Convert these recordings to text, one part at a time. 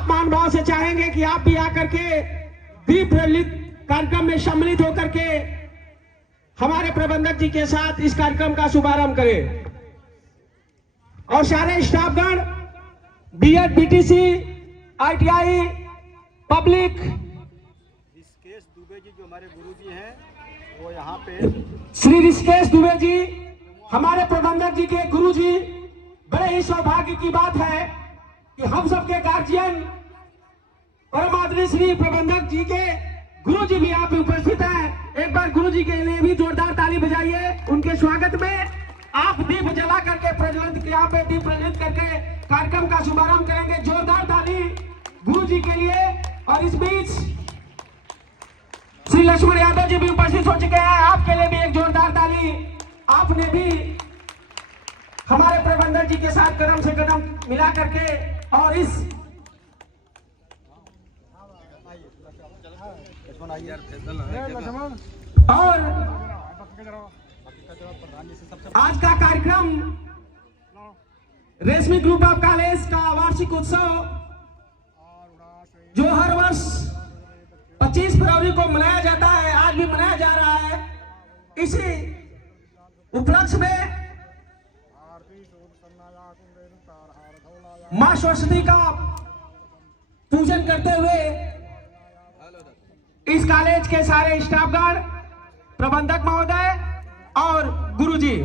आप मान भाव से चाहेंगे कि आप भी आकर के दीप प्रज्वलित कार्यक्रम में सम्मिलित होकर के हमारे प्रबंधक जी के साथ इस कार्यक्रम का शुभारंभ करें। और सारे स्टाफगण, BEd, BTC, ITI, public, Rishikesh Dubey ji जो हमारे गुरुजी हैं वो यहाँ पे, श्री ऋषिकेश दुबे जी हमारे प्रबंधक जी के गुरुजी। बड़े ही सौभाग्य की बात है कि हम सबके गार्जियन परम आदरणीय श्री प्रबंधक जी के गुरुजी भी आप उपस्थित हैं। एक बार गुरुजी के लिए भी जोरदार ताली बजाइए। उनके स्वागत में आप दीप जला करके प्रज्वलित, यहाँ पे दीप प्रज्वलित करके कार्यक्रम का शुभारंभ करेंगे। जोरदार ताली गुरुजी के लिए। और इस बीच श्री लक्ष्मण यादव जी भी उपस्थित हो चुके हैं। आपके लिए भी एक जोरदार ताली। आपने भी हमारे प्रबंधक जी के साथ कदम से कदम मिला करके और इस और आज का कार्यक्रम रेशमी ग्रुप ऑफ कॉलेज का वार्षिक उत्सव जो हर वर्ष 25 फरवरी को मनाया जाता है, आज भी मनाया जा रहा है। इसी उपलक्ष्य में मां सरस्वती का पूजन करते हुए इस कॉलेज के सारे स्टाफगण, प्रबंधक महोदय और गुरुजी,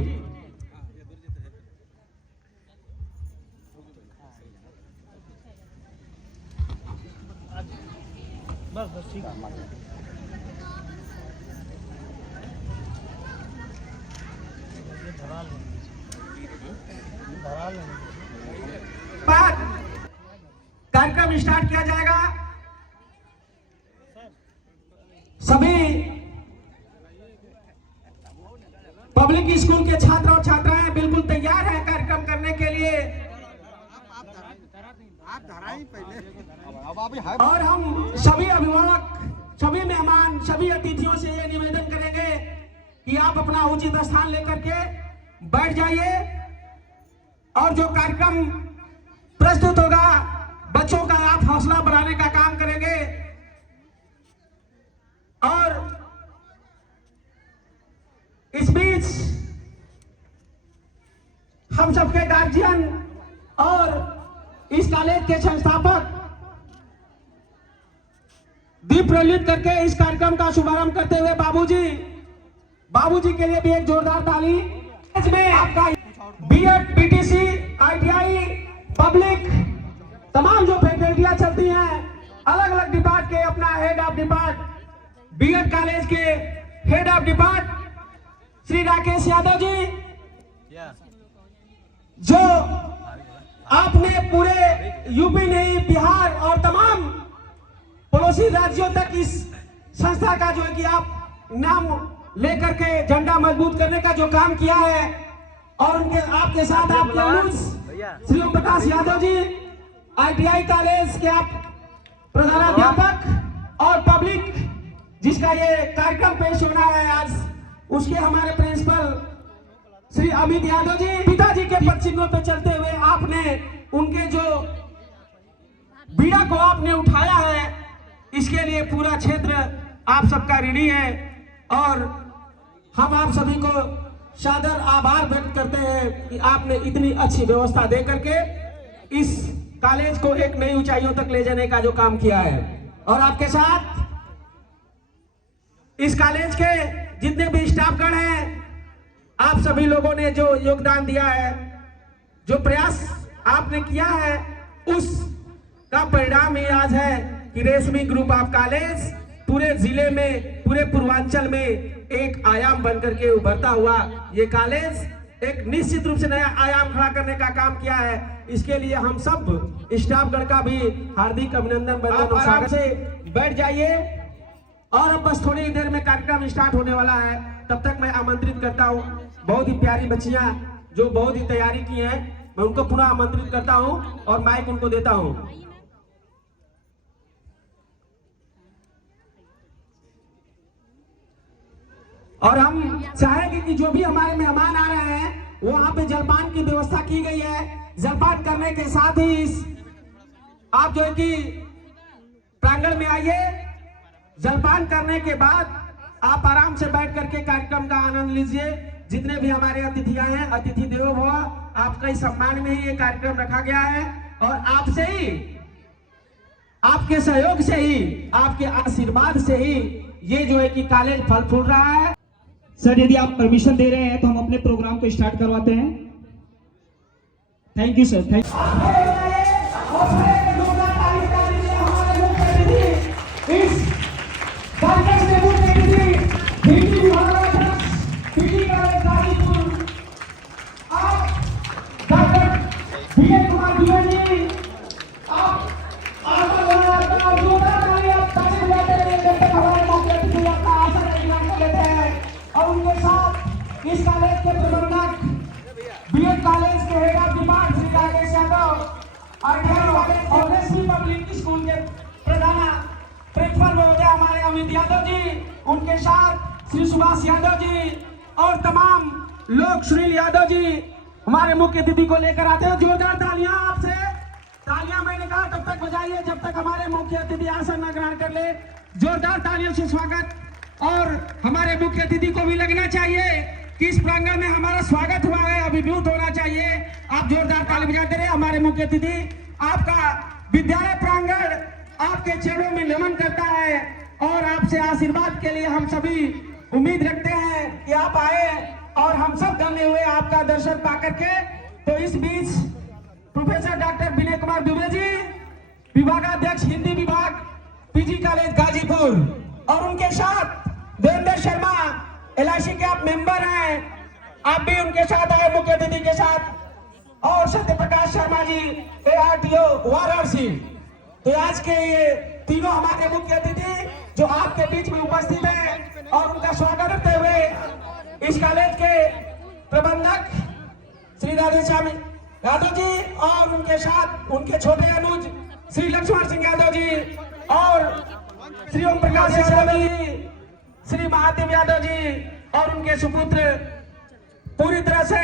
बस ठीक है। कार्यक्रम स्टार्ट किया जाएगा। सभी पब्लिक स्कूल के छात्र और छात्राएं बिल्कुल तैयार हैं कार्यक्रम करने के लिए। और हम सभी अभिभावक, सभी मेहमान, सभी अतिथियों से ये निवेदन करेंगे कि आप अपना उचित स्थान लेकर के बैठ जाइए और जो कार्यक्रम प्रस्तुत होगा बच्चों का आप हौसला बढ़ाने का काम करेंगे। और इस बीच हम सबके गार्जियन और इस कॉलेज के संस्थापक दीप प्रज्वलित करके इस कार्यक्रम का शुभारंभ करते हुए बाबूजी के लिए भी एक जोरदार ताली। इसमें आपका बीएड, बीटीसी, आईटीआई, पब्लिक, तमाम जो फैकल्टियां चलती हैं, अलग अलग डिपार्ट के अपना head of depart, BEd college के head of depart Shri Rakesh Yadav ji, जो आपने पूरे यूपी नहीं बिहार और तमाम पड़ोसी राज्यों तक इस संस्था का जो है कि आप नाम लेकर के झंडा मजबूत करने का जो काम किया है। और उनके आपके साथ आपके अनुज श्री ओम प्रकाश यादव जी, आईटीआई कॉलेज के आप प्रधानाध्यापक और पब्लिक जिसका ये कार्यक्रम पेश होना है आज, उसके हमारे प्रिंसिपल श्री अमित यादव जी, पिताजी के पद चिन्हों पर चलते हुए आपने उनके जो बीड़ा को आपने उठाया है, इसके लिए पूरा क्षेत्र आप सबका ऋणी है। और हम आप सभी को सादर आभार व्यक्त करते हैं कि आपने इतनी अच्छी व्यवस्था दे करके इस कॉलेज को एक नई ऊंचाइयों तक ले जाने का जो काम किया है। और आपके साथ इस कॉलेज के जितने भी स्टाफगण हैं, आप सभी लोगों ने जो योगदान दिया है, जो प्रयास आपने किया है, उसका परिणाम ही आज है कि रेशमी ग्रुप ऑफ कॉलेज पूरे जिले में, पूरे पूर्वांचल में एक आयाम बनकर के उभरता हुआ ये कॉलेज एक निश्चित रूप से नया आयाम खड़ा करने का काम किया है। इसके लिए हम सब स्टाफगण का भी हार्दिक अभिनंदन, बधाई, स्वागत से बैठ जाइए। और अब बस थोड़ी देर में कार्यक्रम स्टार्ट होने वाला है, तब तक मैं आमंत्रित करता हूँ बहुत ही प्यारी बच्चियां जो बहुत ही तैयारी की हैं, मैं उनको पुनः आमंत्रित करता हूँ और माइक उनको देता हूँ। और हम चाहेंगे कि जो भी हमारे मेहमान आ रहे हैं वो वहां पे जलपान की व्यवस्था की गई है। जलपान करने के साथ ही इस आप जो है कि प्रांगण में आइए। जलपान करने के बाद आप आराम से बैठ करके कार्यक्रम का आनंद लीजिए। जितने भी हमारे अतिथि आए हैं, अतिथि देवो भव, आपका ही सम्मान में ही ये कार्यक्रम रखा गया है और आपसे ही, आपके सहयोग से ही, आपके आशीर्वाद से ही ये जो है कि कॉलेज फल फूल रहा है। सर यदि आप परमिशन दे रहे हैं तो हम अपने प्रोग्राम को स्टार्ट करवाते हैं। थैंक यू सर, थैंक और उनके साथ इस कॉलेज के प्रबंधक, बीएड कॉलेज के head of department Shri Rakesh Yadav और रेशमी पब्लिक स्कूल के प्रधान प्रिंसिपल महोदय हमारे अमित यादव जी, उनके साथ श्री सुभाष यादव जी और तमाम लोग, सुनील यादव जी हमारे मुख्य अतिथि को लेकर आते हैं। जोरदार तालियां आपसे। तालियां मैंने कहा तब तक बजाइए जब तक हमारे मुख्य अतिथि आसन न ग्रहण कर ले। जोरदार तालियों से स्वागत। और हमारे मुख्य अतिथि को भी लगना चाहिए कि इस प्रांगण में हमारा स्वागत हुआ है, अभिभूत होना चाहिए। आप जोरदार ताली बजाते रहे। हमारे मुख्य अतिथि, आपका विद्यालय प्रांगण आपके चरणों में नमन करता है और आपसे आशीर्वाद के लिए हम सभी उम्मीद रखते हैं कि आप आए और हम सब धन्य हुए आपका दर्शन पा करके। तो इस बीच प्रोफेसर डॉक्टर विनय कुमार दुबे जी, विभागाध्यक्ष हिंदी विभाग, पीजी कॉलेज गाजीपुर, और उनके साथ देवेंद्र शर्मा, LIC के आप मेंबर हैं, आप भी उनके साथ आए मुख्य अतिथि के साथ, और सत्य प्रकाश शर्मा जी, ARTO वाराणसी। तो आज के ये तीनों हमारे मुख्य अतिथि जो आपके बीच में उपस्थित हैं और उनका स्वागत करते हुए इस कॉलेज के प्रबंधक श्री राधेश्याम यादव जी और उनके साथ उनके छोटे अनुज श्री लक्ष्मण सिंह यादव जी और श्री ओम प्रकाश यादव जी, श्री महादेव यादव जी और उनके सुपुत्र पूरी तरह से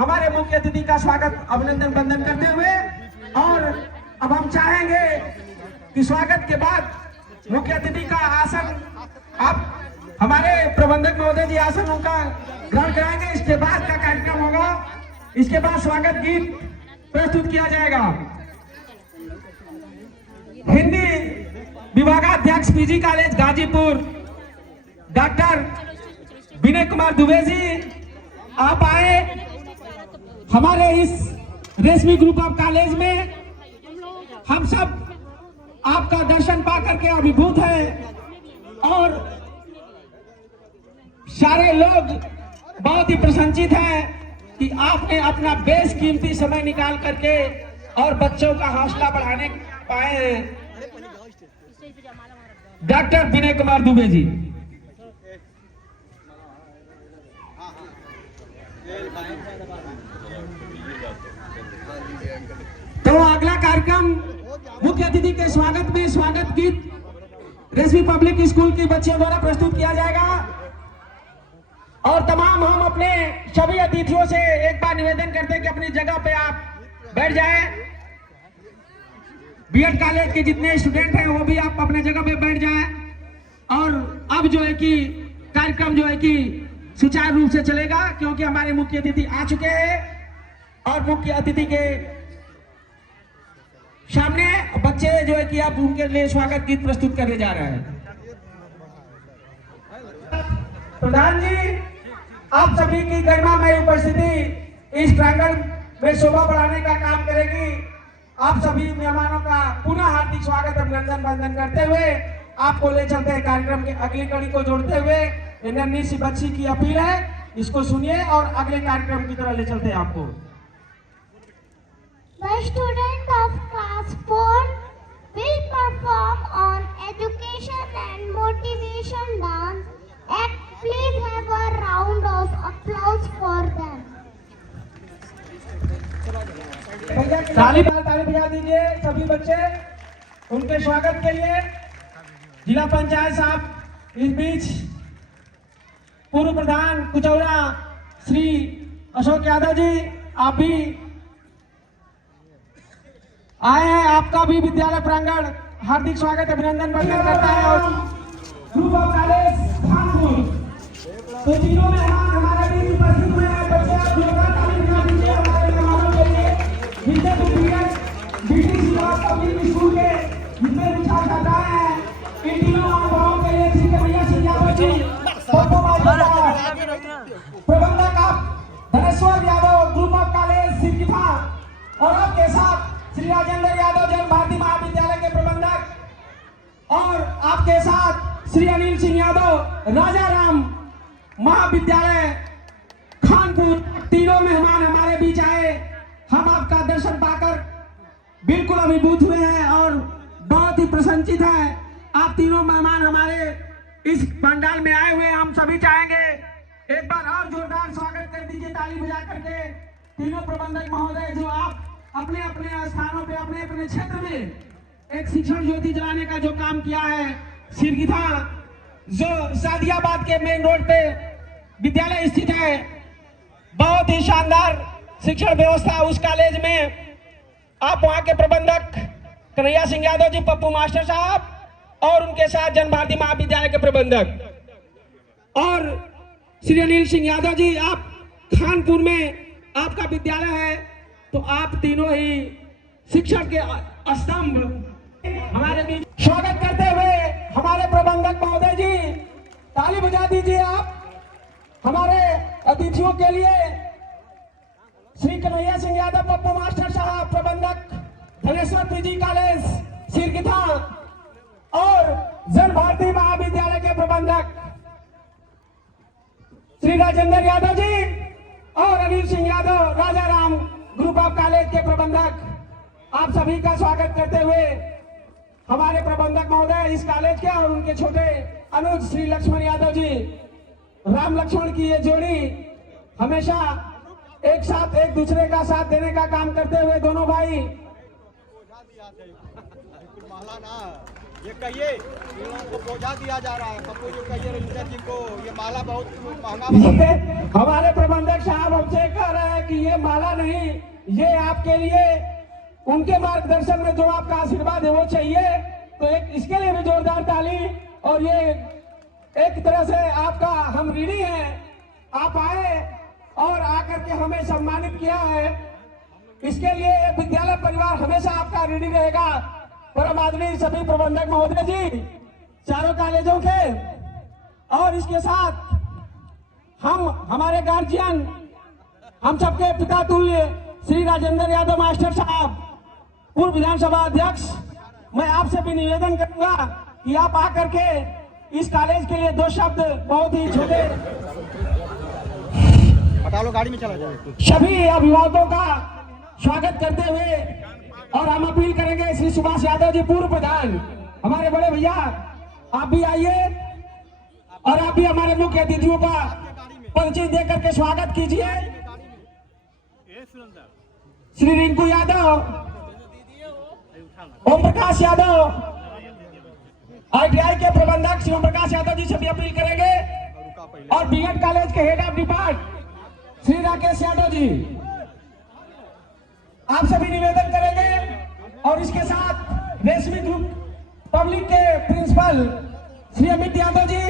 हमारे मुख्य अतिथि का स्वागत, अभिनंदन वंदन करते हुए। और अब हम चाहेंगे कि स्वागत के बाद मुख्य अतिथि का आसन आप हमारे प्रबंधक महोदय जी आसन उनका ग्रहण कराएंगे। इसके बाद का कार्यक्रम होगा, इसके बाद स्वागत गीत प्रस्तुत किया जाएगा। हिंदी विभागाध्यक्ष PG college Ghazipur doctor Vinay Kumar Dubey ji, आप आए हमारे इस रेशमी ग्रुप ऑफ कॉलेज में। हम सब आपका दर्शन पा करके अभिभूत हैं और सारे लोग बहुत ही प्रसन्नचित हैं कि आपने अपना बेशकीमती समय निकाल करके और बच्चों का हौसला बढ़ाने पाए हैं। डॉक्टर विनय कुमार दुबे जी। तो अगला कार्यक्रम मुख्य अतिथि के स्वागत में स्वागत गीत रेशमी पब्लिक स्कूल की बच्चियों द्वारा प्रस्तुत किया जाएगा। और तमाम हम अपने सभी अतिथियों से एक बार निवेदन करते हैं कि अपनी जगह पे आप बैठ जाएं। बीएड कॉलेज के जितने स्टूडेंट हैं वो भी आप अपने जगह पे बैठ जाएं। और अब जो है कि कार्यक्रम जो है कि सुचारू रूप से चलेगा, क्योंकि हमारे मुख्य अतिथि आ चुके हैं और मुख्य अतिथि के सामने बच्चे जो है कि आप उनके लिए स्वागत गीत प्रस्तुत करने जा रहे हैं। प्रधान जी, आप सभी की गरिमामय उपस्थिति इस प्रांगण में शोभा बढ़ाने का काम करेगी। आप सभी मेहमानों का पुनः हार्दिक स्वागत, अभिनंदन वंदन करते हुए आपको ले चलते हैं कार्यक्रम के अगली कड़ी को जोड़ते हुए। नन्ही सी बच्ची की अपील है, इसको सुनिए और अगले कार्यक्रम की तरह ले चलते हैं आपको। The student of class 4 will perform on education and motivation dance act. Please have a round of applause for them. ताली बजा दीजिए सभी बच्चे उनके स्वागत के लिए। जिला पंचायत साहब इस बीच पूर्व प्रधान कुचौरा श्री अशोक यादव जी, आप भी आए हैं, आपका भी विद्यालय प्रांगण हार्दिक स्वागत अभिनंदन वंदन करता है। और ग्रुप ऑफ कॉलेज खानपुर, तो तीनों मेहमान हमारे बीच उपस्थित हुए हैं। बच्चे आप जोरदार ताली बजा दीजिए हमारे मेहमानों के लिए। जितने भी बीटी श्रीवास्तव पब्लिक स्कूल के जितने भी छात्र छात्राएं हैं, इन तीनों अनुभवों के लिए श्री कन्हैया सिंह यादव जी, पप्पू मास्टर साहब, प्रबंधक आप Dhaneshwar Yadav, group of college Sirkitha, और आपके साथ श्री राजेंद्र यादव जैन भारती महाविद्यालय के प्रबंधक, और आपके साथ श्री अनिल सिंह यादव राजा राम महाविद्यालय खानपुर। तीनों मेहमान हमारे बीच आए, हम आपका दर्शन पाकर बिल्कुल अभिभूत हुए हैं और बहुत ही प्रसन्नचित हैं। आप तीनों मेहमान हमारे इस पंडाल में आए हुए, हम सभी चाहेंगे एक बार और जोरदार स्वागत कर दीजिए ताली बजा करके। तीनों प्रबंधक महोदय जो आप अपने अपने स्थानों पे अपने अपने क्षेत्र में एक शिक्षण ज्योति जलाने का जो काम किया है, सिरगिथा जो सादियाबाद के मेन रोड पे विद्यालय स्थित है, बहुत ही शानदार शिक्षण व्यवस्था उस कॉलेज में। आप वहां के प्रबंधक कन्हैया सिंह यादव जी, पप्पू मास्टर साहब, और उनके साथ जन भारती महाविद्यालय के प्रबंधक और श्री अनिल सिंह यादव जी, आप खानपुर में आपका विद्यालय है, तो आप तीनों ही शिक्षण के स्तंभ हमारे बीच स्वागत करते हुए हमारे प्रबंधक महोदय जी, ताली बजा दीजिए आप हमारे अतिथियों के लिए। श्री कन्हैया सिंह यादव, पप्पू मास्टर साहब, प्रबंधक धनेश्वर पीजी कॉलेज सिरकिथा, और जन भारती महाविद्यालय के प्रबंधक श्री राजेंद्र यादव जी, और अनिल सिंह यादव राजा राम ग्रुप ऑफ कॉलेज के प्रबंधक, आप सभी का स्वागत करते हुए हमारे प्रबंधक महोदय इस कॉलेज के और उनके छोटे अनुज श्री लक्ष्मण यादव जी, राम लक्ष्मण की ये जोड़ी हमेशा एक साथ एक दूसरे का साथ देने का काम करते हुए दोनों भाई। माला ना ये कहिए को बोझा दिया जा रहा है, पप्पू जो कहिए रविंदर जी को ये माला बहुत महंगा। हमारे प्रबंधक साहब हमसे कह रहे हैं कि ये माला नहीं, ये आपके लिए उनके मार्गदर्शन में जो आपका आशीर्वाद है वो चाहिए, तो एक इसके लिए भी जोरदार ताली। और ये एक तरह से आपका हम ऋणी हैं, आप आए और आकर के हमें सम्मानित किया है, इसके लिए विद्यालय परिवार हमेशा आपका ऋणी रहेगा। परम आदरणीय सभी प्रबंधक महोदय जी चारों कॉलेजों के, और इसके साथ हम हमारे गार्जियन, हम सबके पिता तुल्य श्री राजेंद्र यादव मास्टर साहब, पूर्व विधानसभा अध्यक्ष, मैं आपसे भी निवेदन करूंगा कि आप आकर के इस कॉलेज के लिए दो शब्द बहुत ही छोटे हटा लो, गाड़ी में चला जाए। सभी अभिभावकों का स्वागत करते हुए, और हम अपील करेंगे श्री सुभाष यादव जी, पूर्व प्रधान, हमारे बड़े भैया, आप भी आइए और आप भी हमारे मुख्य अतिथियों का परिचय देकर के स्वागत कीजिए। श्री रिंकू यादव, ओम प्रकाश यादव, ITI के प्रबंधक श्री ओम प्रकाश यादव जी से भी अपील करेंगे, और बीएड कॉलेज के head of department Shri Rakesh Yadav ji, आप सभी निवेदन करेंगे। और इसके साथ रेशमी ग्रुप पब्लिक के प्रिंसिपल श्री अमित यादव जी,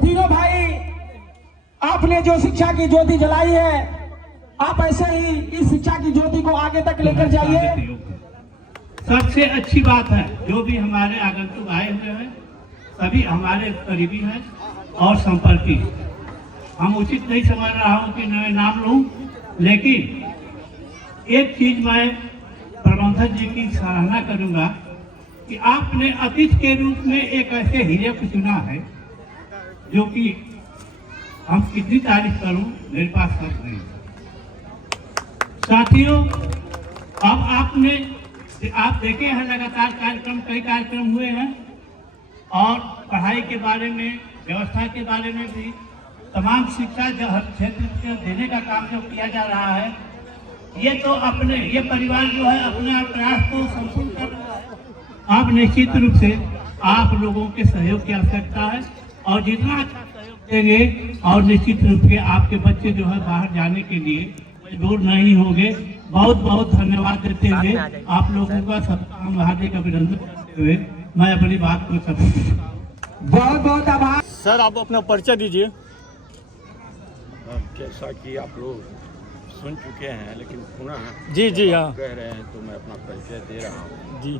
तीनों भाई, आपने जो शिक्षा की ज्योति जलाई है, आप ऐसे ही इस शिक्षा की ज्योति को आगे तक लेकर जाइए। सबसे अच्छी बात है जो भी हमारे आगंतुक आए हुए हैं सभी हमारे करीबी हैं और संपर्की। हम उचित नहीं समझ रहा हूं कि मैं नाम लूं, लेकिन एक चीज मैं प्रबंधक जी की सराहना करूंगा कि आपने अतिथि के रूप में एक ऐसे हीरे को चुना है जो कि हम कितनी तारीफ करूं, मेरे पास शब्द नहीं। साथियों, अब आप देखे हैं लगातार कई कार्यक्रम हुए हैं, और पढ़ाई के बारे में, व्यवस्था के बारे में भी तमाम शिक्षा जो हर क्षेत्र में देने का काम जो किया जा रहा है, ये परिवार जो है अपने प्रयास को संपूर्ण कर रहा है। आप निश्चित रूप से आप लोगों के सहयोग की आवश्यकता है, और जितना अच्छा सहयोग देंगे और निश्चित रूप से आपके बच्चे जो है बाहर जाने के लिए मजबूर नहीं होंगे। बहुत बहुत धन्यवाद देते हुए आप लोगों का सबका हम हार्दिक अभिनंदन करते हुए मैं अपनी बात को समाप्त। बहुत बहुत आभार। सर आप अपना परिचय दीजिए। जैसा कि आप लोग सुन चुके हैं, लेकिन पुनः जी जी हाँ कह रहे हैं तो मैं अपना परिचय दे रहा हूँ। जी।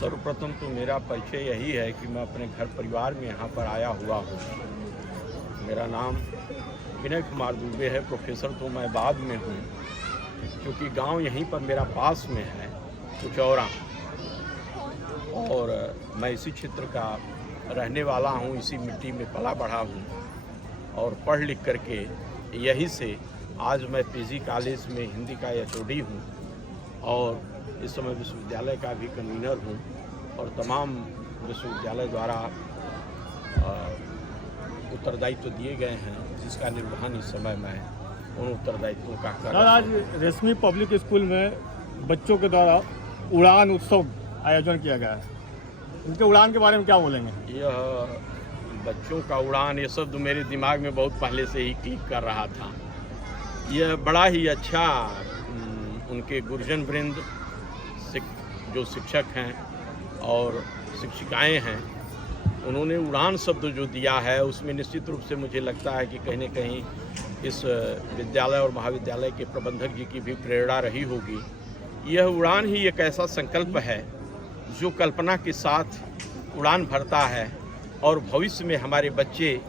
सर्वप्रथम तो मेरा परिचय यही है कि मैं अपने घर परिवार में यहाँ पर आया हुआ हूँ। मेरा नाम विनय कुमार दुबे है। प्रोफेसर तो मैं बाद में हूँ, क्योंकि गांव यहीं पर मेरा पास में है कुचौरा, और मैं इसी क्षेत्र का रहने वाला हूँ, इसी मिट्टी में पला बढ़ा हूँ और पढ़ लिख करके यहीं से आज मैं पीजी कॉलेज में हिंदी का एचओडी हूँ और इस समय विश्वविद्यालय का भी कन्वीनर हूँ, और तमाम विश्वविद्यालय द्वारा उत्तरदायित्व दिए गए हैं, जिसका निर्वहन इस समय मैं उन उत्तरदायित्वों का कर सर रहा आज हूँ। रेशमी पब्लिक स्कूल में बच्चों के द्वारा उड़ान उत्सव आयोजन किया गया है, उनके उड़ान के बारे में क्या बोलेंगे? यह बच्चों का उड़ान, ये शब्द मेरे दिमाग में बहुत पहले से ही क्लिक कर रहा था। यह बड़ा ही अच्छा उनके गुरुजन वृंद, जो शिक्षक हैं और शिक्षिकाएं हैं, उन्होंने उड़ान शब्द जो दिया है उसमें निश्चित रूप से मुझे लगता है कि कहीं न कहीं इस विद्यालय और महाविद्यालय के प्रबंधक जी की भी प्रेरणा रही होगी। यह उड़ान ही एक ऐसा संकल्प है जो कल्पना के साथ उड़ान भरता है और भविष्य में हमारे बच्चे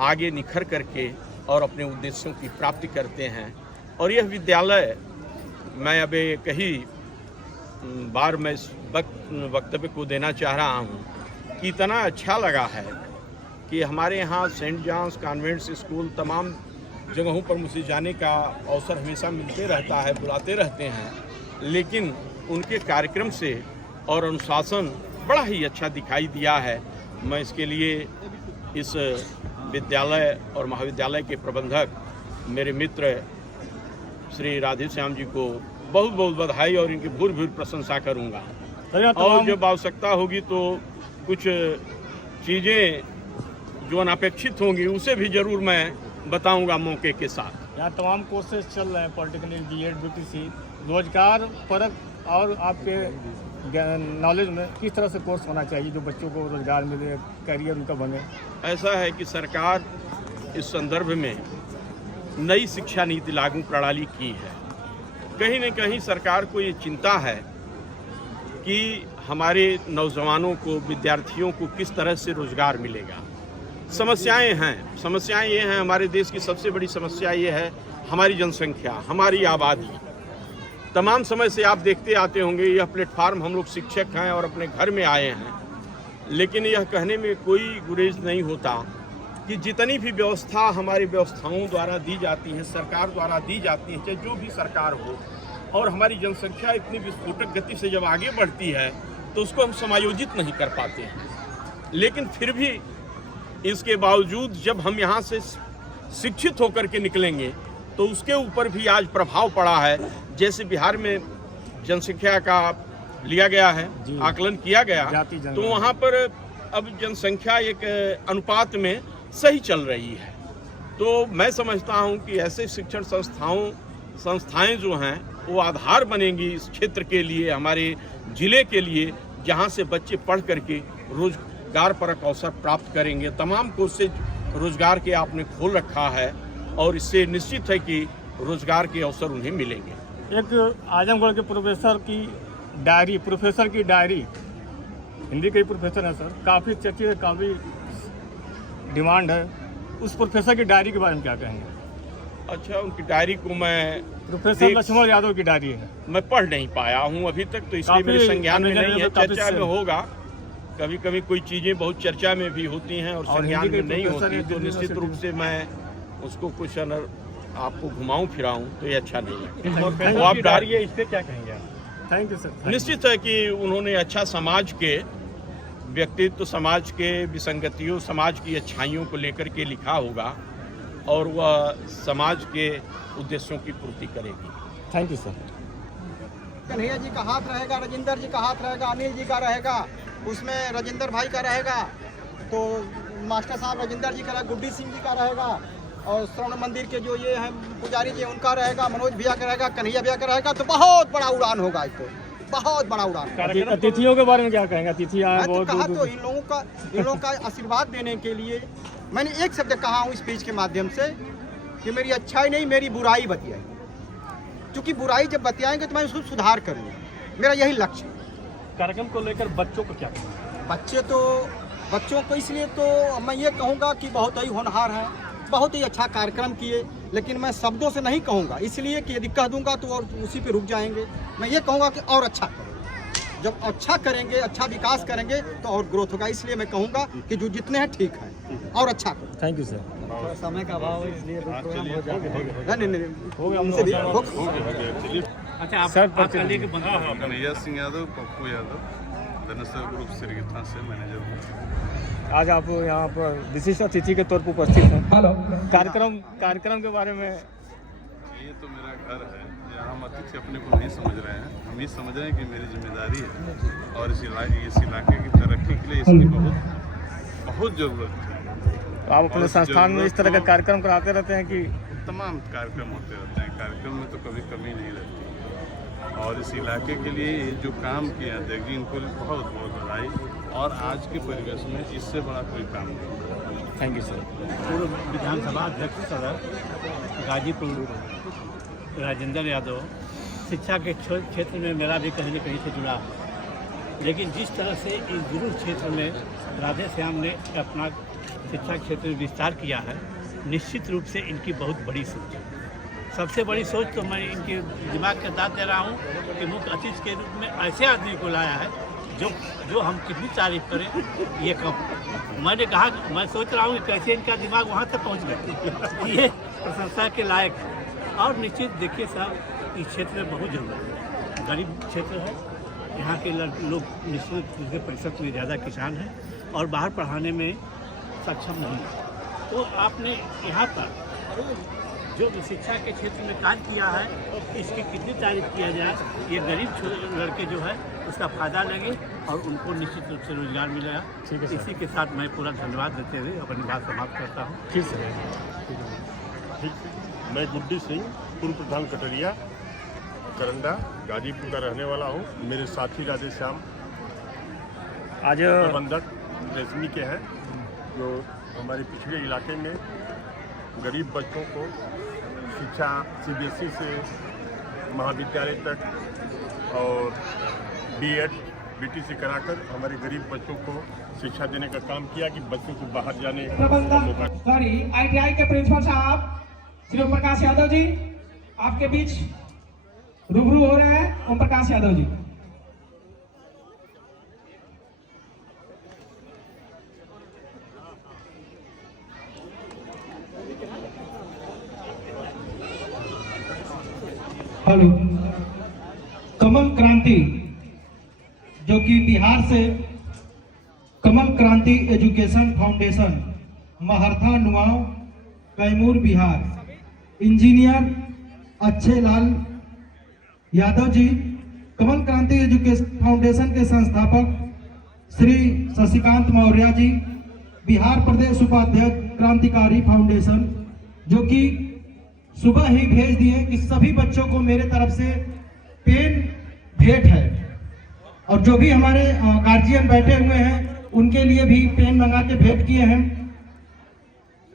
आगे निखर करके और अपने उद्देश्यों की प्राप्ति करते हैं। और यह विद्यालय, मैं अब कई बार मैं इस वक्तव्य को देना चाह रहा हूँ कि इतना अच्छा लगा है कि हमारे यहाँ सेंट जॉन्स कॉन्वेंट्स स्कूल तमाम जगहों पर मुझे जाने का अवसर हमेशा मिलते रहता है, बुलाते रहते हैं, लेकिन उनके कार्यक्रम से और अनुशासन बड़ा ही अच्छा दिखाई दिया है। मैं इसके लिए इस विद्यालय और महाविद्यालय के प्रबंधक मेरे मित्र श्री राधेश्याम जी को बहुत बहुत बधाई और इनकी भूर भूर प्रशंसा करूंगा। और जब आवश्यकता होगी तो कुछ चीज़ें जो अनपेक्षित होंगी उसे भी जरूर मैं बताऊंगा मौके के साथ। यहाँ तमाम कोर्सेज चल रहे हैं, पॉलिटेक्निक, बीएड, बीटीसी, रोजगार परक और आपके नॉलेज में किस तरह से कोर्स होना चाहिए जो बच्चों को रोजगार मिले, करियर उनका बने? ऐसा है कि सरकार इस संदर्भ में नई शिक्षा नीति लागू प्रणाली की है। कहीं न कहीं सरकार को ये चिंता है कि हमारे नौजवानों को, विद्यार्थियों को किस तरह से रोजगार मिलेगा। समस्याएं हैं, समस्याएं ये हैं, हमारे देश की सबसे बड़ी समस्या ये है हमारी जनसंख्या, हमारी आबादी। तमाम समय से आप देखते आते होंगे, यह प्लेटफार्म हम लोग शिक्षक हैं और अपने घर में आए हैं, लेकिन यह कहने में कोई गुरेज नहीं होता कि जितनी भी व्यवस्था हमारी व्यवस्थाओं द्वारा दी जाती है, सरकार द्वारा दी जाती है, चाहे जो भी सरकार हो, और हमारी जनसंख्या इतनी विस्फोटक गति से जब आगे बढ़ती है तो उसको हम समायोजित नहीं कर पाते हैं। लेकिन फिर भी इसके बावजूद जब हम यहाँ से शिक्षित होकर के निकलेंगे तो उसके ऊपर भी आज प्रभाव पड़ा है। जैसे बिहार में जनसंख्या का लिया गया है, आकलन किया गया, तो वहाँ पर अब जनसंख्या एक अनुपात में सही चल रही है। तो मैं समझता हूँ कि ऐसे शिक्षण संस्थाएं जो हैं वो आधार बनेंगी इस क्षेत्र के लिए, हमारे ज़िले के लिए, जहाँ से बच्चे पढ़ करके रोजगार परक अवसर प्राप्त करेंगे। तमाम कोर्सेज रोजगार के आपने खोल रखा है और इससे निश्चित है कि रोजगार के अवसर उन्हें मिलेंगे। एक आजमगढ़ के प्रोफेसर की डायरी, हिंदी के ही प्रोफेसर हैं सर, काफ़ी चर्चित, काफ़ी डिमांड है, उस प्रोफेसर की डायरी के बारे में क्या कहेंगे? अच्छा, उनकी डायरी को मैं, प्रोफेसर लक्ष्मण यादव की डायरी है, मैं पढ़ नहीं पाया हूँ अभी तक, तो इसलिए मेरे संज्ञान में नहीं है। चर्चा में होगा, कभी कभी कोई चीज़ें बहुत चर्चा में भी होती हैं और संज्ञान में नहीं होती, तो निश्चित रूप से मैं उसको कुछ आपको घुमाऊं फिराऊं तो ये अच्छा नहीं है। आप डायरी है, इस पर क्या कहेंगे? Thank you sir. निश्चित है कि उन्होंने अच्छा समाज के व्यक्तित्व, समाज के विसंगतियों, समाज की अच्छाइयों को लेकर के लिखा होगा और वह समाज के उद्देश्यों की पूर्ति करेगी। Thank you sir. Kanhaiya ji का हाथ रहेगा, राजेंद्र जी का हाथ रहेगा, अनिल जी का रहेगा, उसमें राजेंद्र भाई का रहेगा, तो मास्टर साहब राजेंद्र जी का रहेगा, गुड्डी सिंह जी का रहेगा, और श्रवण मंदिर के जो ये हैं पुजारी जी उनका रहेगा, मनोज भैया का रहेगा, कन्हैया भैया का रहेगा, तो बहुत बड़ा उड़ान होगा, इसको बहुत बड़ा उड़ान। अतिथियों के बारे में क्या कहेंगे? अतिथि आए मैं तो बहुत कहा दूर तो दूर। इन लोगों का आशीर्वाद देने के लिए मैंने एक शब्द कहा हूँ स्पीच के माध्यम से कि मेरी अच्छाई नहीं, मेरी बुराई बतियाई, क्योंकि बुराई जब बतियाएंगे तो मैं उसको सुधार करूँगा, मेरा यही लक्ष्य। कार्यक्रम को लेकर बच्चों को क्या बच्चों को इसलिए तो मैं ये कहूँगा कि बहुत ही होनहार है, बहुत ही अच्छा कार्यक्रम किए, लेकिन मैं शब्दों से नहीं कहूँगा, इसलिए कि यदि कह दूँगा तो और उसी पे रुक जाएंगे। मैं ये कहूँगा कि और अच्छा करें, जब अच्छा करेंगे, अच्छा विकास करेंगे तो और ग्रोथ होगा, इसलिए मैं कहूँगा कि जो जितने हैं ठीक है और अच्छा करें। Thank you sir. समय का अभाव है इसलिए अच्छा सर, आपका लेके बंद कन्हैया सिंह यादव, पप्पू यादव, धनेश्वर ग्रुप सिरगिथा से मैनेजर हूँ। आज आप यहाँ पर विशिष्ट अतिथि के तौर पर उपस्थित हैं। हेलो। कार्यक्रम के बारे में ये तो मेरा घर है, यहाँ हम अतिथि अपने को नहीं समझ रहे हैं, हम ये समझ रहे हैं कि मेरी जिम्मेदारी है और इस इलाके की तरक्की के लिए इसकी बहुत ज़रूरत है। आप अपने संस्थान में इस तरह का कार्यक्रम कराते रहते हैं कि? तमाम कार्यक्रम होते रहते हैं, कार्यक्रम में तो कभी कमी नहीं रहती, और इस इलाके के लिए ये जो काम किया अध्यक्ष जी, इनको बहुत बहुत बधाई, और आज के परिवेश में इससे बड़ा कोई काम नहीं। Thank you sir. पूर्व विधानसभा अध्यक्ष सदर गाजीपुर राजेंद्र यादव, शिक्षा के क्षेत्र में मेरा भी कहीं न कहीं से जुड़ा है, लेकिन जिस तरह से इस गुरु क्षेत्र में राधे श्याम ने अपना शिक्षा क्षेत्र में विस्तार किया है, निश्चित रूप से इनकी बहुत बड़ी सोच है। सबसे बड़ी सोच तो मैं इनके दिमाग के साथ दे रहा हूँ कि मुख्य अतिथि के रूप में ऐसे आदमी को लाया है जो हम कितनी तारीफ करें ये कम। मैंने कहा, मैं सोच रहा हूँ कि कैसे इनका दिमाग वहाँ तक पहुँच गया, ये प्रशंसा के लायक है। और निश्चित देखिए साहब, इस क्षेत्र में बहुत जरूरत है, गरीब क्षेत्र है, यहाँ के लोग निश्चित रूप से प्रतिशत में ज़्यादा किसान हैं और बाहर पढ़ाने में सक्षम नहीं है। तो आपने यहाँ पर जो शिक्षा के क्षेत्र में कार्य किया है, इसकी कितनी तारीफ किया जाए, ये गरीब लड़के जो है उसका फ़ायदा लेंगे और उनको निश्चित रूप से रोजगार मिलेगा। ठीक है सर। इसी के साथ मैं पूरा धन्यवाद देते हुए अपनी बात समाप्त करता हूँ। ठीक सर। मैं गुड्डी सिंह, पूर्व प्रधान कटरिया, करंडा, गाजीपुर का रहने वाला हूँ। मेरे साथी राधे श्याम आज प्रबंधक रेशमी के हैं, जो हमारे पिछड़े इलाके में गरीब बच्चों को शिक्षा CBSE से महाविद्यालय तक और BEd BTC कराकर हमारे गरीब बच्चों को शिक्षा देने का काम किया कि बच्चों को बाहर जाने का मौका। ITI के प्रिंसिपल साहब श्री ओम प्रकाश यादव जी आपके बीच रूबरू हो रहे हैं। ओम प्रकाश यादव जी। हेलो। कमल क्रांति, जो कि बिहार से Kamal Kranti education foundation, Maharatha Nuaon, Kaimur Bihar, engineer Achhe Lal Yadav ji, कमल क्रांति एजुकेशन फाउंडेशन के संस्थापक श्री शशिकांत मौर्य जी, बिहार प्रदेश उपाध्यक्ष क्रांतिकारी फाउंडेशन, जो कि सुबह ही भेज दिए कि सभी बच्चों को मेरे तरफ से पेन भेंट है, और जो भी हमारे गार्जियन बैठे हुए हैं उनके लिए भी पेन मंगा के भेंट किए हैं।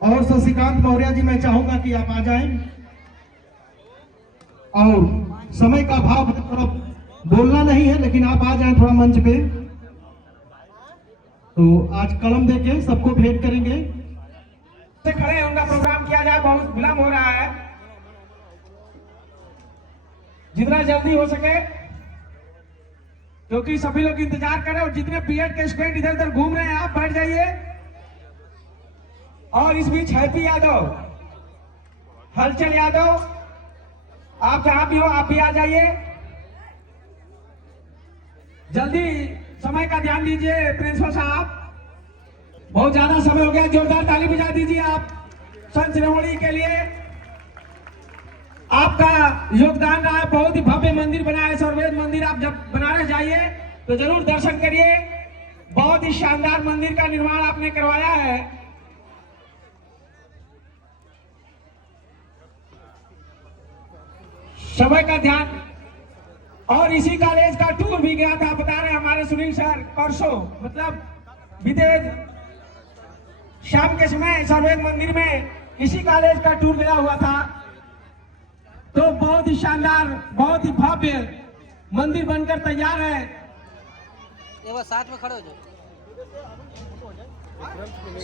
और शशिकांत मौर्य जी, मैं चाहूंगा कि आप आ जाएं, और समय का भाव थोड़ा बोलना नहीं है, लेकिन आप आ जाएं थोड़ा मंच पे। तो आज कलम देके सबको भेंट करेंगे। खड़े होंगे, प्रोग्राम किया जाए, बहुत विलंब हो रहा है, जितना जल्दी हो सके, क्योंकि सभी लोग इंतजार कर रहे हैं। और जितने बीएड के स्टूडेंट इधर उधर घूम रहे हैं, आप बैठ जाइए। और इस बीच हैप्पी यादव, हलचल यादव, आप जहां भी हो आप भी आ जाइए, जल्दी। समय का ध्यान दीजिए प्रिंसिपल साहब, बहुत ज्यादा समय हो गया। जोरदार ताली बजा दीजिए आप संत शिरोमणि के लिए। आपका योगदान रहा है, बहुत ही भव्य मंदिर बना है, सर्ववेद मंदिर। आप जब बनारस जाइए तो जरूर दर्शन करिए, बहुत ही शानदार मंदिर का निर्माण आपने करवाया है। समय का ध्यान। और इसी कॉलेज का टूर भी गया था, बता रहे हमारे सुनील सर परसों, मतलब विदेश शाम के समय सर्वेद मंदिर में इसी कॉलेज का टूर गया हुआ था। तो बहुत ही शानदार, बहुत ही भव्य मंदिर बनकर तैयार है। साथ में खड़े हो जाओ।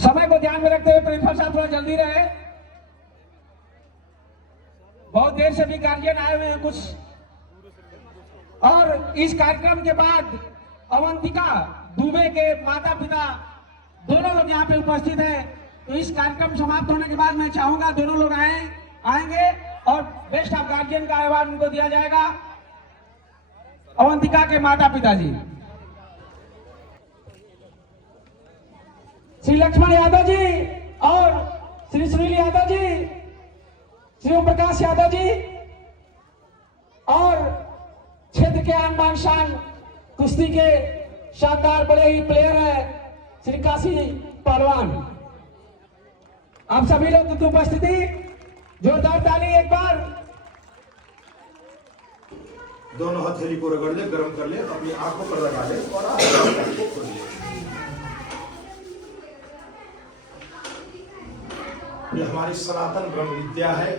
समय को ध्यान में रखते हुए प्रिंसिपल साहब थोड़ा जल्दी रहे, बहुत देर से भी गार्जियन आए हुए हैं कुछ। और इस कार्यक्रम के बाद अवंतिका दुबे के माता पिता दोनों लोग यहाँ पे उपस्थित हैं। तो इस कार्यक्रम समाप्त होने के बाद मैं चाहूंगा दोनों लोग आएंगे और बेस्ट ऑफ गार्जियन का अवार्ड उनको दिया जाएगा। अवंतिका के माता पिता जी श्री लक्ष्मण यादव जी और श्री सुनील यादव जी, श्री ओम प्रकाश यादव जी और क्षेत्र के आन बान शान कुश्ती के शानदार बड़े ही प्लेयर है श्री काशी पहलवान। आप सभी लोग की उपस्थिति, जोरदार ताली एक बार। दोनों हथेली को रगड़ ले, गर्म कर ले, अपनी आंखों पर लगा ले और आंखों को खोल ले। ये हमारी सनातन ब्रह्म विद्या है।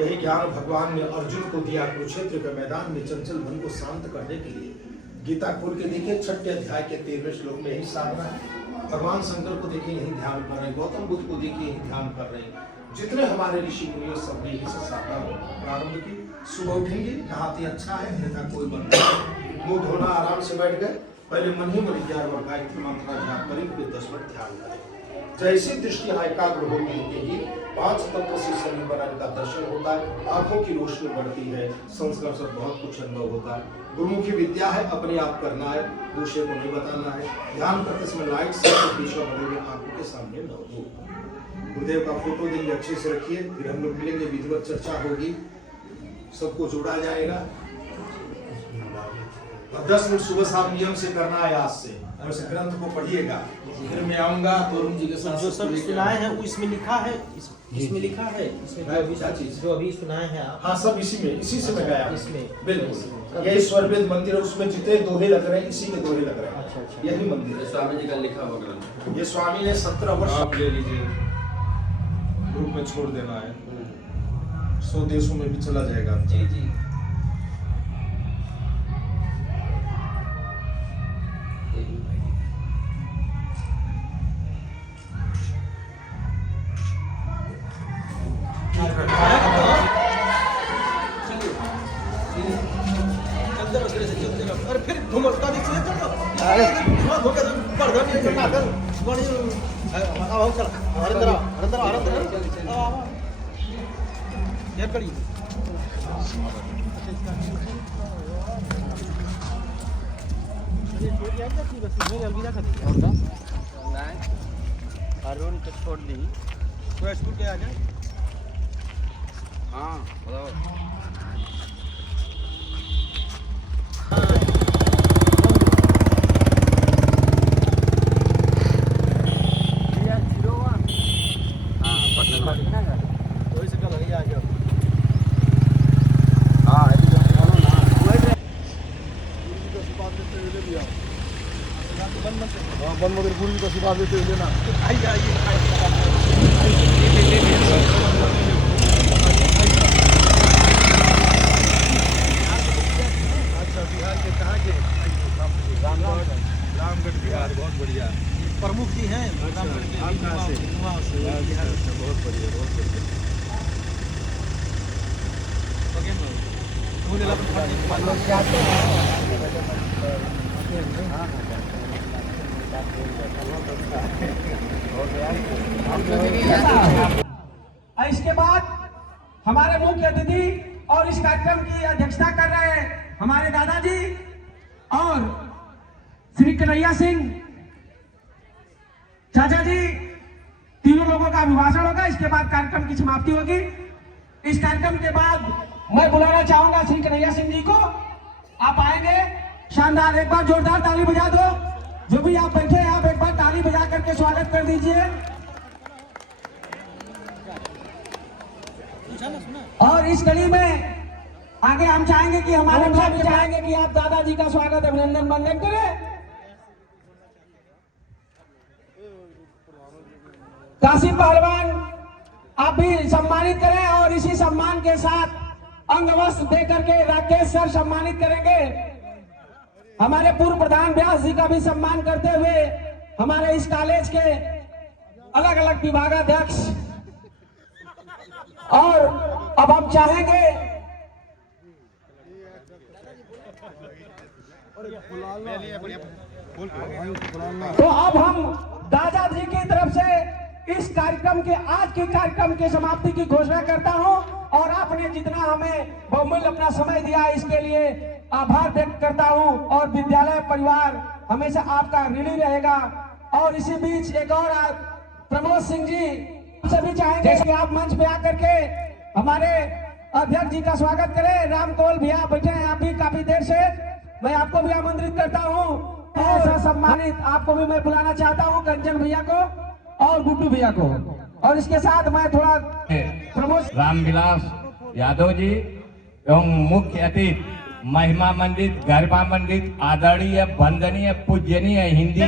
यही ज्ञान भगवान ने अर्जुन को दिया कुरुक्षेत्र के मैदान में चंचल मन को शांत करने के लिए। गीता खोल के देखिए, 6ठे अध्याय के 13वें श्लोक में यही साधना है। भगवान शंकर को देखिए यही ध्यान कर रहे हैं, गौतम बुद्ध को देखिए यही ध्यान कर रहे हैं। जितने हमारे ऋषि मुनि सब यही से साधना प्रारंभ की। सुबह उठेंगे, नहाते अच्छा है, अन्यथा कोई बात नहीं। मुंह धोना, आराम से बैठ गए, पहले मन ही मन 11 बार गायत्री मंत्र ध्यान करें, फिर 10 मिनट ध्यान करें। जैसी दृष्टि एकाग्र होगी ही 5 तत्व से शनि बनाने का दर्शन होता है, आंखों की रोशनी बढ़ती है, संस्कार से बहुत कुछ अनुभव होता है। गुरुमुखी विद्या है, अपने आप करना है, दूसरे को नहीं बताना है। ध्यान करते समय लाइट से दिशा बदलेंगे, आंखों के सामने न हो। गुरुदेव का फोटो देंगे, अच्छे से रखिए, फिर हम लोग मिलेंगे, विधिवत चर्चा होगी, सबको जोड़ा जाएगा। और 10 मिनट सुबह शाम नियम से करना है आज से। और इस ग्रंथ को पढ़िएगा। फिर मैं आऊंगा तोरुण जी के साथ। जो सब सुनाए हैं वो इसमें लिखा है, इसमें लिखा है, इसमें जो अभी सुनाए हैं आप। हाँ, सब इसी से मैं गया इसमें। बिल्कुल, यही स्वरवेद मंदिर है, उसमें जितने दोहे लग रहे हैं इसी के दोहे लग रहे हैं। अच्छा, यही मंदिर है। स्वामी जी का लिखा हुआ ग्रंथ। ये स्वामी ने 17 वर्ष आप ले लीजिए, ग्रुप में छोड़ देना है, 100 देशों में भी चला जाएगा। जी जी। और फिर घुमस्ता भी चले चलो। अरे धोखे पड़ गए चलना कर बड़ी आओ चल अंदर ये करी अरुण को छोड़ दी तो स्कूल के आगे। हाँ बताओ। बन मगर गुरु जी को आशीर्वाद देते हुए लेना। अच्छा, बिहार के कहाँ के? रामगढ़ बिहार, बहुत बढ़िया। प्रमुख जी हैं रामगढ़ के। आप कहाँ से? बिहार। अच्छा, बहुत बढ़िया, बहुत बढ़िया। इसके बाद हमारे मुख्य अतिथि और इस कार्यक्रम की अध्यक्षता कर रहे हैं हमारे दादाजी और श्री कन्हैया सिंह चाचा जी। तीनों लोगों का अभिभाषण होगा, इसके बाद कार्यक्रम की समाप्ति होगी। इस कार्यक्रम के बाद मैं बुलाना चाहूंगा श्री कन्हैया सिंह जी को। आप आएंगे, शानदार, एक बार जोरदार ताली बजा दो। जो भी आप बैठे हैं आप एक बार ताली बजा करके स्वागत कर दीजिए। और इस कड़ी में आगे हम चाहेंगे कि हमारे भैया भी चाहेंगे कि आप दादाजी का स्वागत अभिनंदन वंदन करें। कासिम पहलवान आप भी सम्मानित करें और इसी सम्मान के साथ अंगवस्त्र दे करके राकेश सर सम्मानित करेंगे। हमारे पूर्व प्रधान व्यास जी का भी सम्मान करते हुए हमारे इस कॉलेज के अलग अलग विभागाध्यक्ष, और अब हम चाहेंगे तो अब हम दादाजी की तरफ से इस कार्यक्रम के आज के कार्यक्रम के समाप्ति की घोषणा करता हूं, और आपने जितना हमें बहुमूल्य अपना समय दिया इसके लिए आभार व्यक्त करता हूं, और विद्यालय परिवार हमेशा आपका ऋणी रहेगा। और इसी बीच एक और प्रमोद सिंह जी सभी चाहेंगे कि आप मंच पे आकर के हमारे अध्यक्ष जी का स्वागत करें। राम कौल भैया बैठे हैं आप भी काफी देर से, मैं आपको भी आमंत्रित करता हूं। ऐसा सम्मानित आपको भी मैं बुलाना चाहता हूं, कंचन भैया को और गुड्डू भैया को। और इसके साथ मैं थोड़ा प्रमोद रामविलास यादव जी एवं मुख्य अतिथि महिमा मंडित, गरिमा मंडित, आदरणीय, वंदनीय, पूजनीय हिंदी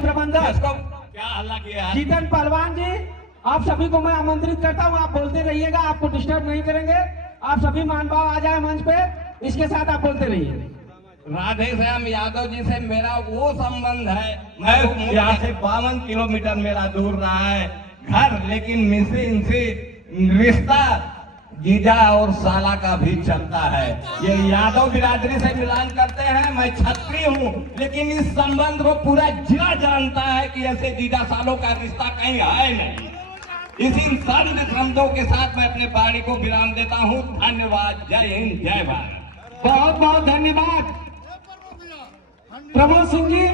प्रबंधक क्या हल्ला किया है? जीतन पहलवान जी, आप सभी को मैं आमंत्रित करता हूं, आप बोलते रहिएगा, आपको डिस्टर्ब नहीं करेंगे। आप सभी महानुभाव आ जाए मंच पे, इसके साथ आप बोलते रहिए। राधे श्याम यादव जी से मेरा वो संबंध है, मैं यहाँ से 52 किलोमीटर मेरा दूर रहा है घर, लेकिन मुझसे इनसे रिश्ता जीजा और साला का भी चलता है। ये यादव बिरादरी से मिलान करते हैं, मैं छत्री हूँ, लेकिन इस संबंध को पूरा जिला जानता है कि ऐसे जीजा सालों का रिश्ता कहीं है नहीं। इसी सर्द शब्दों के साथ मैं अपने वाणी को विराम देता हूँ। धन्यवाद। जय हिंद, जय भारत। बहुत बहुत धन्यवाद प्रमोद सिंह जी।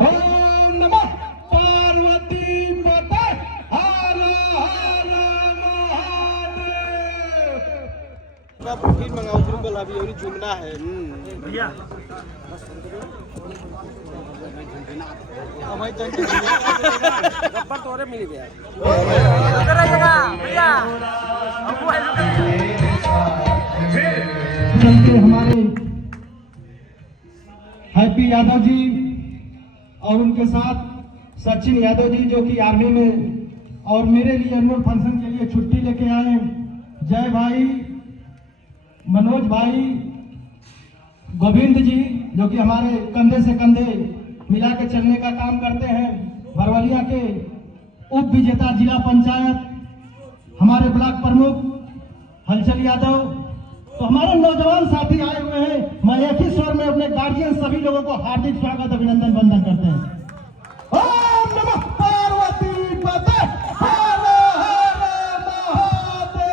ओम नमः पार्वती पते हर हर महादेव। फिर मंगाओ फिर बोला अभी और जुमना है भैया रब्बर तोरे मिल गया। चलते हमारे हैप्पी यादव जी और उनके साथ सचिन यादव जी जो कि आर्मी में और मेरे लिए एनुअल फंक्शन के लिए छुट्टी लेके आए। जय भाई, मनोज भाई, गोविंद जी जो कि हमारे कंधे से कंधे मिला के चलने का काम करते हैं। बरवलिया के उप विजेता जिला पंचायत हमारे ब्लॉक प्रमुख हलचल यादव, तो हमारे नौजवान साथी आए हुए हैं। मैं एक ही स्वर में अपने गार्जियन सभी लोगों को हार्दिक स्वागत अभिनंदन वंदन करते हैं। ओम नमः पार्वती पते हर हर महादेव।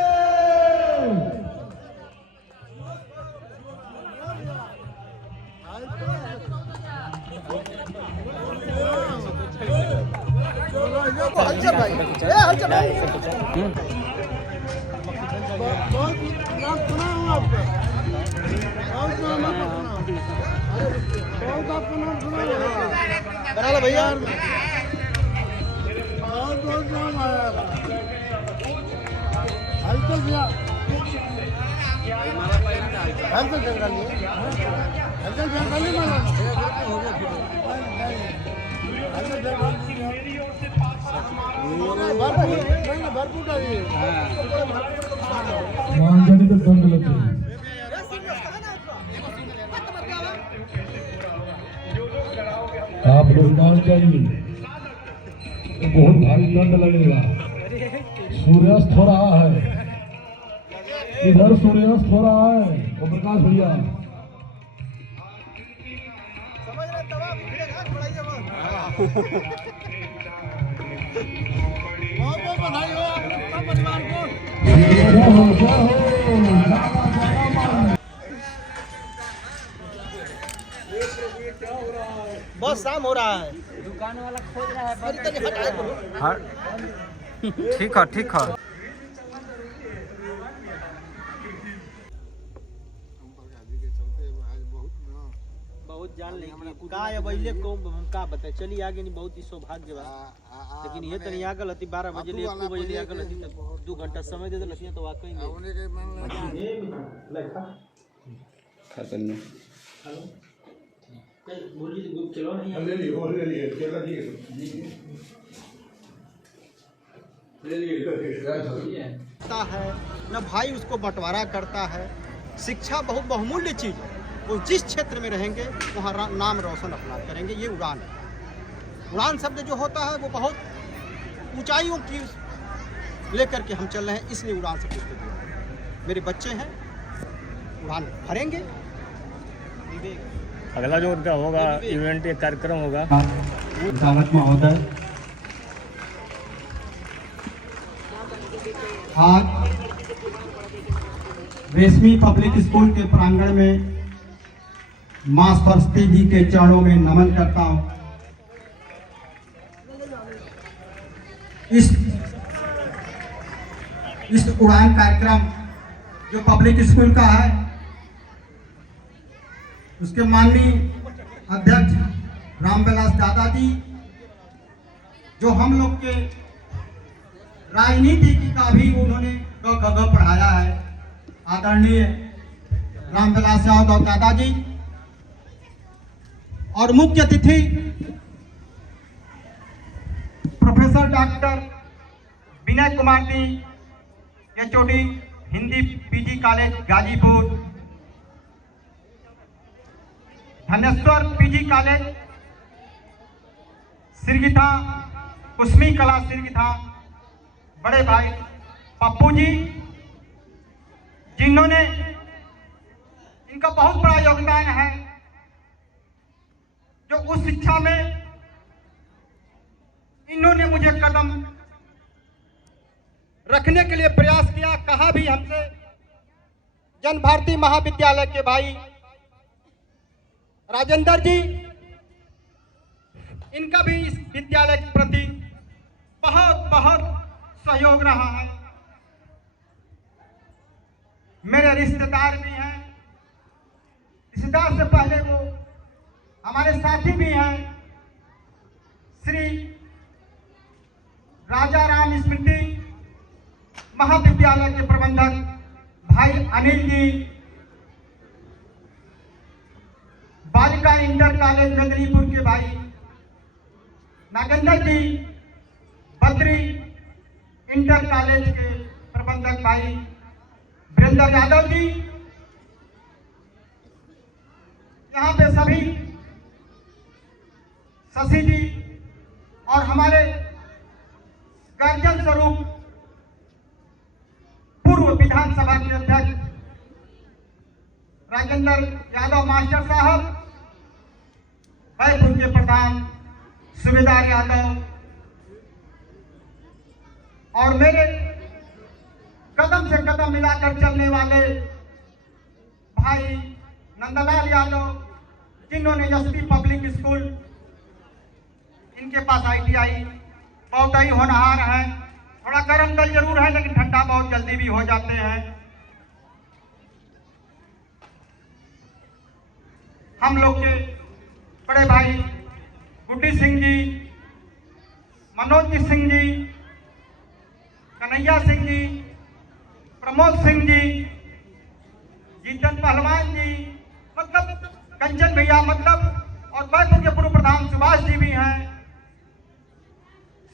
हलचल भाई, हलचल भाई। बना लो भैया। हलचल भैया, हलचल जंगल हलचल जंगल दंड लगे। आप लोग मान जाइए, बहुत भारी दंड लगेगा। सूर्यास्त हो रहा है, इधर सूर्यास्त हो रहा है। तो प्रकाश भैया बहुत शाम हो रहा है। दुकान वाला खोज रहा है। ठीक है, ठीक है। बहुत जान लेंगे। का अब अइले को हम का बताए चली आगे नहीं बहुत ही सौभाग्य बा लेकिन ये तनी आगल हती 12 बजे ले 1 बजे ले आगल हती 2 घंटा समय दे देलती तो वाकई में है न भाई उसको बंटवारा करता है। शिक्षा बहुत बहुमूल्य चीज है, वो जिस क्षेत्र में रहेंगे वहाँ नाम रोशन अपना करेंगे। ये उड़ान है। उड़ान शब्द जो होता है वो बहुत ऊंचाइयों की लेकर के हम चल रहे हैं, इसलिए उड़ान शब्द को दिया। मेरे बच्चे हैं, उड़ान भरेंगे। अगला जो उनका होगा इवेंट, एक कार्यक्रम होगा। दावत महोदय, आज रेशमी पब्लिक स्कूल के प्रांगण में मां सरस्वती जी के चरणों में नमन करता हूं। इस उड़ान कार्यक्रम जो पब्लिक स्कूल का है, उसके माननीय अध्यक्ष रामविलास दादाजी, जो हम लोग के राजनीति का भी उन्होंने ग पढ़ाया है, आदरणीय रामविलास यादव दादाजी, और मुख्य अतिथि professor doctor Vinay Kumar ji, HOD Hindi PG college Ghazipur, Dhaneshwar PG college Sirgitha, Kusmi Kala Sirgitha, बड़े भाई पप्पू जी, जिन्होंने इनका बहुत बड़ा योगदान है, जो उस शिक्षा में इन्होंने मुझे कदम रखने के लिए प्रयास किया। कहा भी हमसे जन भारती महाविद्यालय के भाई राजेंद्र जी, इनका भी इस विद्यालय के प्रति बहुत बहुत सहयोग रहा है। मेरे रिश्तेदार भी हैं, रिश्तेदार से पहले वो हमारे साथी भी हैं, श्री राजा राम स्मृति महाविद्यालय के प्रबंधक भाई अनिल जी, बालिका इंटर कॉलेज मेदिनीपुर के भाई नागेंद्र जी, बद्री इंटर कॉलेज के प्रबंधक भाई वीरेंद्र यादव जी, यहाँ पे सभी शशि जी, और हमारे गार्जियन स्वरूप पूर्व विधानसभा के अध्यक्ष राजेंद्र यादव मास्टर साहब, बैतूल के प्रधान सुबेदार यादव, और मेरे कदम से कदम मिलाकर चलने वाले भाई नंदलाल यादव, जिन्होंने एसपी पब्लिक स्कूल, इनके पास ITI बहुत ही होनहार है। थोड़ा गर्म दल जरूर है लेकिन ठंडा बहुत जल्दी भी हो जाते हैं। हम लोग के बड़े भाई गुड्डी सिंह जी, मनोज सिंह जी, कन्हैया सिंह जी, प्रमोद सिंह जी, जीतन पहलवान जी, मतलब कंचन भैया, मतलब और बैतूल के पूर्व प्रधान सुभाष जी भी हैं,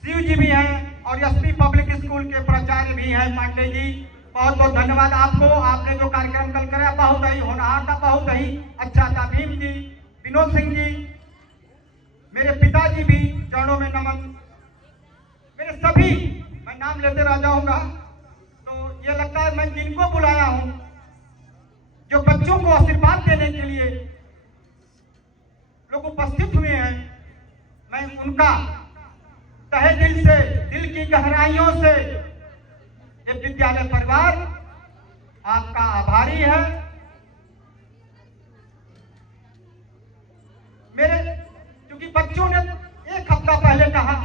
शिव जी भी हैं, और एसपी पब्लिक स्कूल के प्राचार्य भी हैं पांडे जी। बहुत बहुत धन्यवाद आपको। आपने जो कार्यक्रम कल कराया बहुत ही होनहार था, बहुत ही अच्छा था। भीम जी, विनोद सिंह जी, मेरे पिताजी भी चरणों में नमन। मेरे सभी, मैं नाम लेते रह जाऊंगा तो ये लगता है मैं जिनको बुलाया हूं, जो बच्चों को आशीर्वाद देने के लिए लोग उपस्थित हुए हैं, मैं उनका तहे दिल से, दिल की गहराइयों से ये विद्यालय परिवार आपका आभारी है। मेरे क्योंकि बच्चों ने एक हफ्ता पहले कहा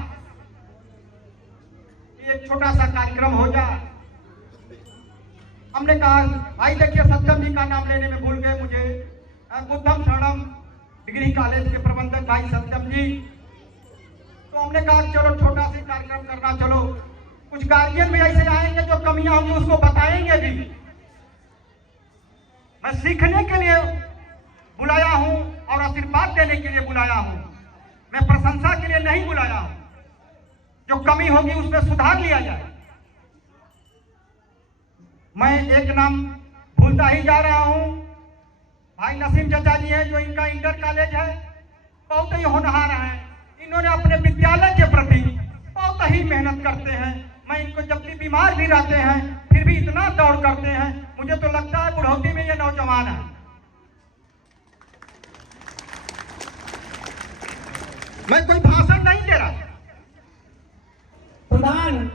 कि एक छोटा सा कार्यक्रम हो जाए, हमने कहा भाई देखिए सत्यम जी का नाम लेने में भूल गए मुझे, बुद्धम शरणम डिग्री कॉलेज के प्रबंधक भाई सत्यम जी। तो हमने कहा चलो छोटा सा कार्यक्रम करना, चलो कुछ गार्जियन भी ऐसे आएंगे जो कमियां होंगी उसको बताएंगे भी। मैं सीखने के लिए बुलाया हूं और आशीर्वाद देने के लिए बुलाया हूं, मैं प्रशंसा के लिए नहीं बुलाया हूं। जो कमी होगी उसमें सुधार लिया जाए। मैं एक नाम भूलता ही जा रहा हूं, भाई नसीम चाचा जी हैं जो इनका इंटर कॉलेज है, बहुत ही होनहार हैं। इन्होंने अपने विद्यालय के प्रति बहुत ही मेहनत करते हैं। मैं इनको जब भी बीमार भी रहते हैं फिर भी इतना दौड़ करते हैं, मुझे तो लगता है बुढ़ौती में ये नौजवान है। मैं कोई भाषण नहीं दे रहा। प्रधान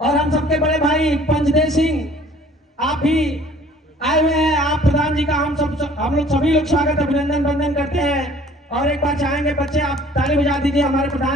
और हम सबके बड़े भाई पंचदेव सिंह आप भी आए हुए हैं। आप प्रधान जी का हम लोग सभी लोग स्वागत अभिनंदन वंदन करते हैं। और एक बार चाहेंगे बच्चे आप ताली बजा दीजिए हमारे प्रधान